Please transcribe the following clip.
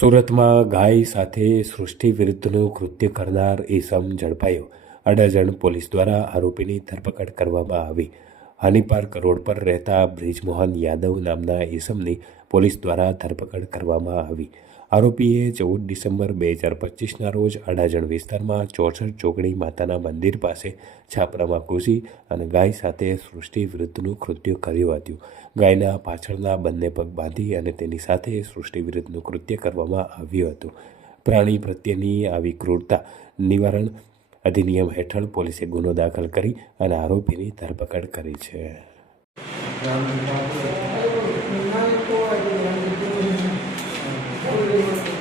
સુરતમાં ગાય સાથે સૃષ્ટિ વિરુદ્ધનું કૃત્ય કરનાર ઈસમ ઝડપાયો। અડાજણ પોલીસ દ્વારા આરોપીની ધરપકડ કરવામાં આવી। હાની પાર્ક રોડ પર રહેતા બ્રિજમોહન યાદવ નામના ઈસમની પોલીસ દ્વારા ધરપકડ કરવામાં આવી। આરોપીએ 14 ડિસેમ્બર 2025ના રોજ અડાજણ વિસ્તારમાં 64 ચોકડી માતાના મંદિર પાસે છાપરામાં ઘૂસી અને ગાય સાથે સૃષ્ટિ વિરુદ્ધનું કૃત્ય કર્યું હતું। ગાયના પાછળના બંને પગ બાંધી અને તેની સાથે સૃષ્ટિ વિરુદ્ધનું કૃત્ય કરવામાં આવ્યું હતું। પ્રાણી પ્રત્યેની આવી ક્રૂરતા નિવારણ અધિનિયમ હેઠળ પોલીસે ગુનો દાખલ કરી અને આરોપીની ધરપકડ કરી છે। Thank you.